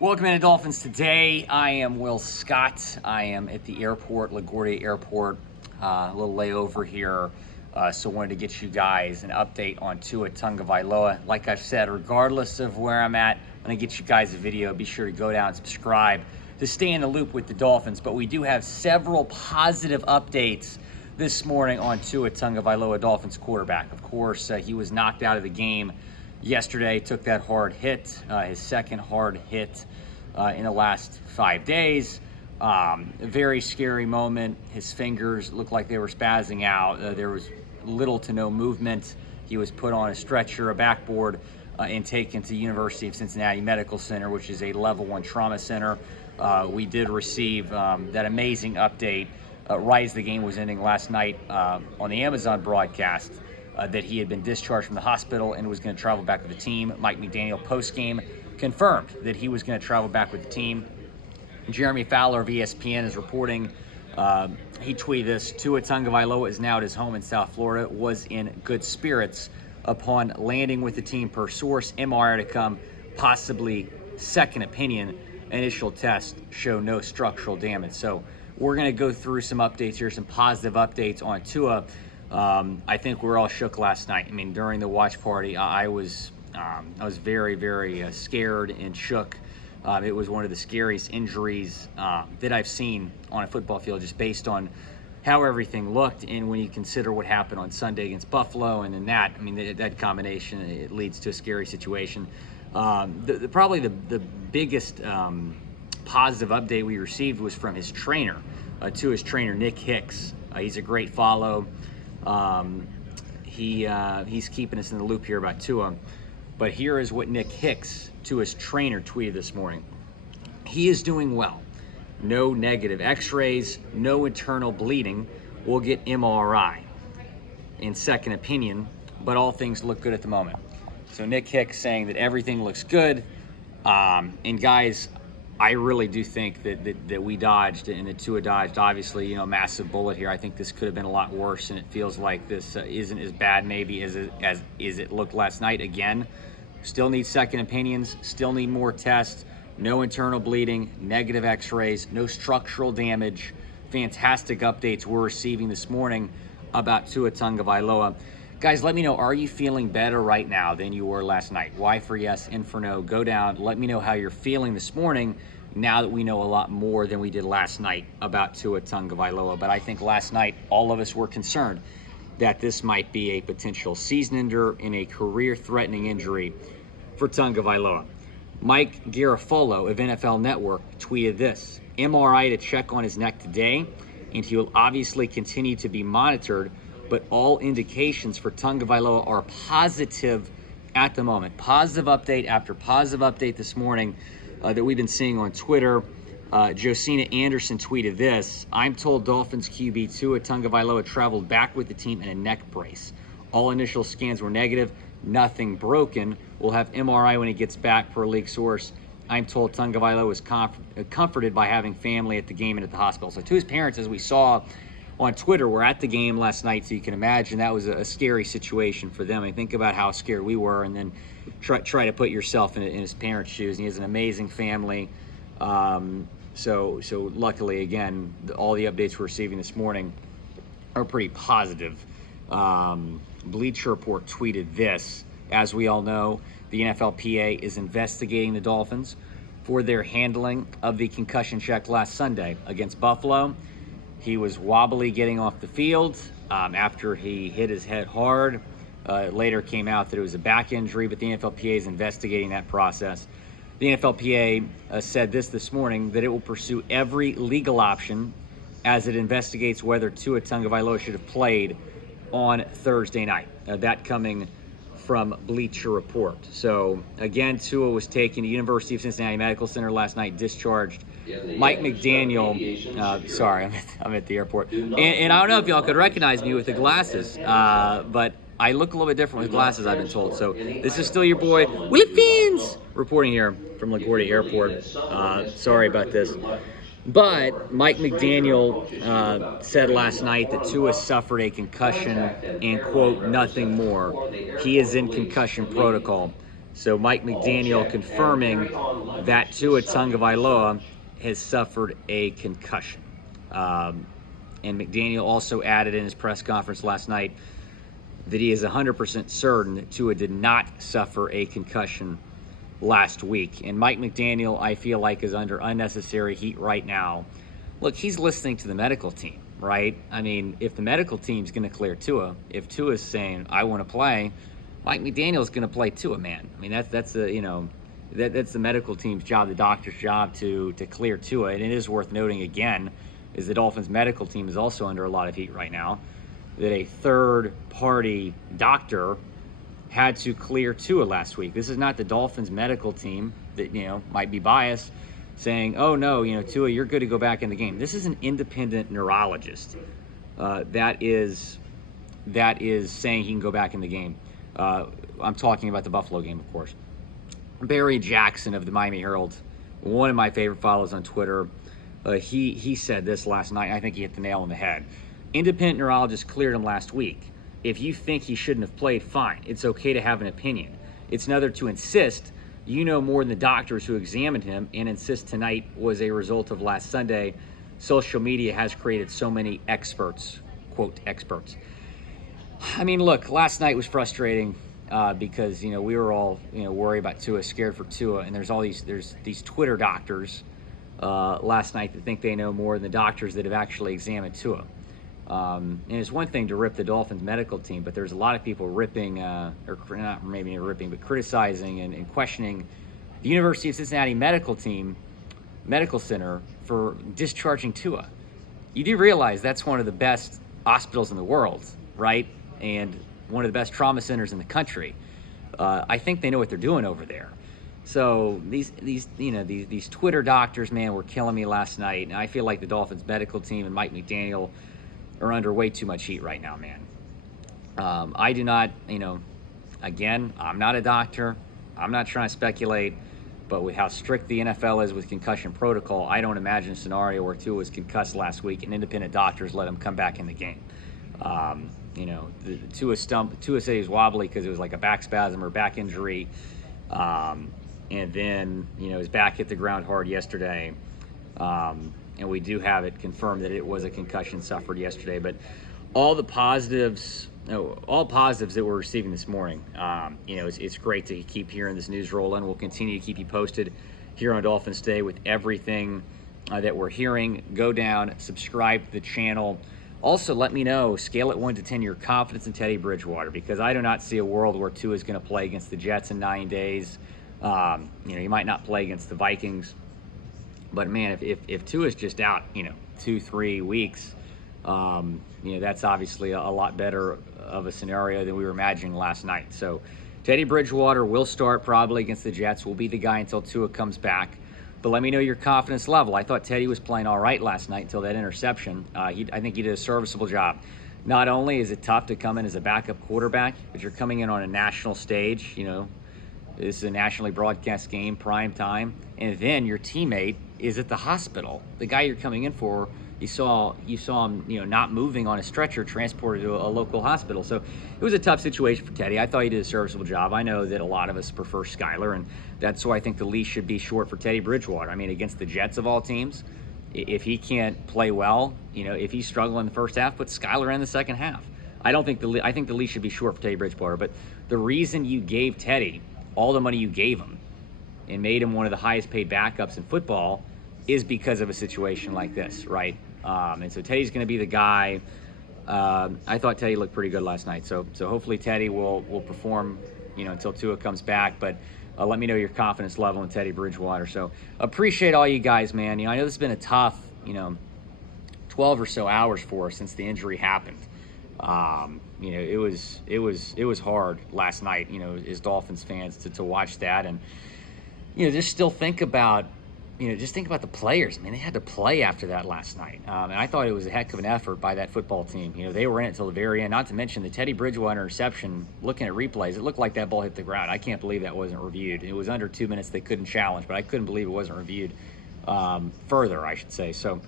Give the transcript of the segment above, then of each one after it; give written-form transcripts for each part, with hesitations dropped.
Welcome into Dolphins Today. I am Will Scott. I am at the airport, LaGuardia Airport. A little layover here, so wanted to get you guys an update on Tua Tagovailoa. Like I've said, regardless of where I'm at, I'm going to get you guys a video. Be sure to go down and subscribe to stay in the loop with the Dolphins. But we do have several positive updates this morning on Tua Tagovailoa, Dolphins quarterback. Of course, he was knocked out of the game yesterday, took that hard hit, his second hard hit in the last 5 days. A very scary moment. His fingers looked like they were spazzing out. There was little to no movement. He was put on a stretcher, a backboard, and taken to University of Cincinnati Medical Center, which is a level 1 trauma center. We did receive that amazing update right as the game was ending last night on the Amazon broadcast. That he had been discharged from the hospital and was going to travel back with the team. Mike McDaniel post-game confirmed that he was going to travel back with the team. Jeremy Fowler of ESPN is reporting, he tweeted this: Tua Tagovailoa is now at his home in South Florida, was in good spirits upon landing with the team per source. MRI to come, possibly second opinion. Initial tests show no structural damage. So we're going to go through some updates here, some positive updates on Tua. I think we were all shook last night. I mean, during the watch party, I was very, very scared and shook. It was one of the scariest injuries that I've seen on a football field, just based on how everything looked. And when you consider what happened on Sunday against Buffalo, and then that, I mean, that combination, it leads to a scary situation. Probably the biggest positive update we received was from his trainer, to his trainer, Nick Hicks. He's a great follow. He's keeping us in the loop here about Tua. But here is what Nick Hicks, Tua's trainer, tweeted this morning. He is doing well. No negative x-rays, no internal bleeding. We'll get MRI in second opinion, but all things look good at the moment. So Nick Hicks saying that everything looks good. And guys, I really do think that we dodged and that Tua dodged, obviously, a massive bullet here. I think this could have been a lot worse, and it feels like this isn't as bad maybe as it looked last night. Again, still need second opinions, still need more tests, no internal bleeding, negative x-rays, no structural damage. Fantastic updates we're receiving this morning about Tua Tagovailoa. Guys, let me know, are you feeling better right now than you were last night? Y for yes, N for no. Go down. Let me know how you're feeling this morning now that we know a lot more than we did last night about Tua Tagovailoa. But I think last night all of us were concerned that this might be a potential season ender and a career-threatening injury for Tagovailoa. Mike Garafolo of NFL Network tweeted this: MRI to check on his neck today, and he will obviously continue to be monitored, but all indications for Tagovailoa are positive at the moment. Positive update after positive update this morning that we've been seeing on Twitter. Josina Anderson tweeted this: I'm told Dolphins QB Tua Tagovailoa traveled back with the team in a neck brace. All initial scans were negative, nothing broken. We'll have MRI when he gets back, per league source. I'm told Tagovailoa was comforted by having family at the game and at the hospital. So Tua's parents, as we saw on Twitter, were at the game last night, so you can imagine that was a scary situation for them. I think about how scared we were, and then try to put yourself in his parents' shoes. And he has an amazing family. So luckily, again, all the updates we're receiving this morning are pretty positive. Bleacher Report tweeted this: as we all know, the NFLPA is investigating the Dolphins for their handling of the concussion check last Sunday against Buffalo. He was wobbly getting off the field after he hit his head hard. It later came out that it was a back injury, but the NFLPA is investigating that process. The NFLPA said this morning, that it will pursue every legal option as it investigates whether Tua Tagovailoa should have played on Thursday night. That coming from Bleacher Report. So again, Tua was taken to University of Cincinnati Medical Center last night, discharged. Mike McDaniel, sorry, I'm at the airport. And I don't know if y'all could recognize me with the glasses, but I look a little bit different with glasses, I've been told. So this is still your boy, Willie Fins, reporting here from LaGuardia Airport. Sorry about this. But Mike McDaniel said last night that Tua suffered a concussion and, quote, nothing more. He is in concussion protocol. So Mike McDaniel confirming that Tua Tagovailoa has suffered a concussion. And McDaniel also added in his press conference last night that he is 100% certain that Tua did not suffer a concussion last week. And Mike McDaniel, I feel like, is under unnecessary heat right now. Look, he's listening to the medical team, right? I mean, if the medical team's going to clear Tua, if Tua's saying, I want to play, Mike McDaniel's going to play Tua, man. I mean, that's the medical team's job, the doctor's job to clear Tua. And it is worth noting again, is the Dolphins medical team is also under a lot of heat right now, that a third-party doctor had to clear Tua last week. This is not the Dolphins medical team that, might be biased, saying, oh, no, Tua, you're good to go back in the game. This is an independent neurologist that is saying he can go back in the game. I'm talking about the Buffalo game, of course. Barry Jackson of the Miami Herald, one of my favorite followers on Twitter, he said this last night. I think he hit the nail on the head. Independent neurologist cleared him last week. If you think he shouldn't have played, fine. It's okay to have an opinion. It's another to insist you know more than the doctors who examined him, and insist tonight was a result of last Sunday. Social media has created so many experts, quote, experts. I mean, look, last night was frustrating because, we were all, worried about Tua, scared for Tua, and there's these Twitter doctors last night that think they know more than the doctors that have actually examined Tua. And it's one thing to rip the Dolphins medical team, but there's a lot of people ripping, or not maybe ripping, but criticizing and questioning the University of Cincinnati medical center for discharging Tua. You do realize that's one of the best hospitals in the world, right? And one of the best trauma centers in the country. I think they know what they're doing over there. So these Twitter doctors, man, were killing me last night. And I feel like the Dolphins medical team and Mike McDaniel are under way too much heat right now, man. I do not, again, I'm not a doctor. I'm not trying to speculate, but with how strict the NFL is with concussion protocol, I don't imagine a scenario where Tua was concussed last week and independent doctors let him come back in the game. Tua said he was wobbly because it was like a back spasm or back injury. And then, his back hit the ground hard yesterday. And we do have it confirmed that it was a concussion suffered yesterday. But all positives that we're receiving this morning, it's great to keep hearing this news rolling. We'll continue to keep you posted here on Dolphins Day with everything that we're hearing. Go down, subscribe to the channel. Also, let me know, scale it 1 to 10, your confidence in Teddy Bridgewater, because I do not see a world where Tua is going to play against the Jets in 9 days. He might not play against the Vikings. But, man, if Tua is just out, 2-3 weeks, that's obviously a lot better of a scenario than we were imagining last night. So Teddy Bridgewater will start probably against the Jets, will be the guy until Tua comes back. But let me know your confidence level. I thought Teddy was playing all right last night until that interception. I think he did a serviceable job. Not only is it tough to come in as a backup quarterback, but you're coming in on a national stage. This is a nationally broadcast game, prime time, and then your teammate is at the hospital. The guy you're coming in for, you saw him, not moving on a stretcher, transported to a local hospital. So it was a tough situation for Teddy. I thought he did a serviceable job. I know that a lot of us prefer Skyler, and that's why I think the leash should be short for Teddy Bridgewater. I mean, against the Jets of all teams, if he can't play well, if he's struggling in the first half, put Skyler in the second half. I think the leash should be short for Teddy Bridgewater. But the reason you gave Teddy all the money you gave him and made him one of the highest paid backups in football is because of a situation like this, right? And so Teddy's going to be the guy. I thought Teddy looked pretty good last night. So hopefully Teddy will perform, until Tua comes back. But let me know your confidence level in Teddy Bridgewater. So appreciate all you guys, man. I know this has been a tough, 12 or so hours for us since the injury happened. It was hard last night, as Dolphins fans to watch that, and just still think about the players. I mean, they had to play after that last night, and I thought it was a heck of an effort by that football team. They were in it till the very end. Not to mention the Teddy Bridgewater interception. Looking at replays, it looked like that ball hit the ground. I can't believe that wasn't reviewed. It was under 2 minutes. They couldn't challenge, but I couldn't believe it wasn't reviewed further, I should say. So.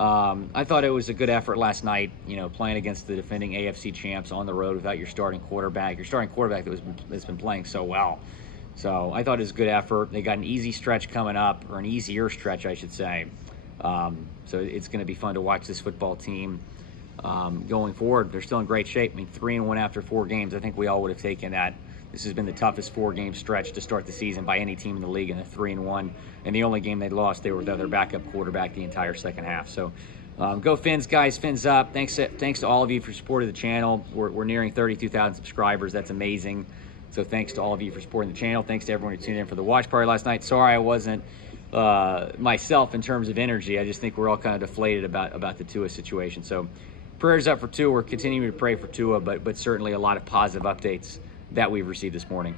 I thought it was a good effort last night, playing against the defending AFC champs on the road without your starting quarterback. Your starting quarterback that's been playing so well. So I thought it was a good effort. They got an easy stretch coming up, or an easier stretch, I should say. So it's going to be fun to watch this football team going forward. They're still in great shape. I mean, 3-1 after 4 games. I think we all would have taken that. This has been the toughest 4-game stretch to start the season by any team in the league, and a 3-1. And the only game they lost, they were without their backup quarterback the entire second half. So go Fins, guys. Fins up. Thanks to all of you for supporting the channel. We're nearing 32,000 subscribers. That's amazing. So thanks to all of you for supporting the channel. Thanks to everyone who tuned in for the watch party last night. Sorry I wasn't myself in terms of energy. I just think we're all kind of deflated about the Tua situation. So prayers up for Tua. We're continuing to pray for Tua, but certainly a lot of positive updates that we've received this morning.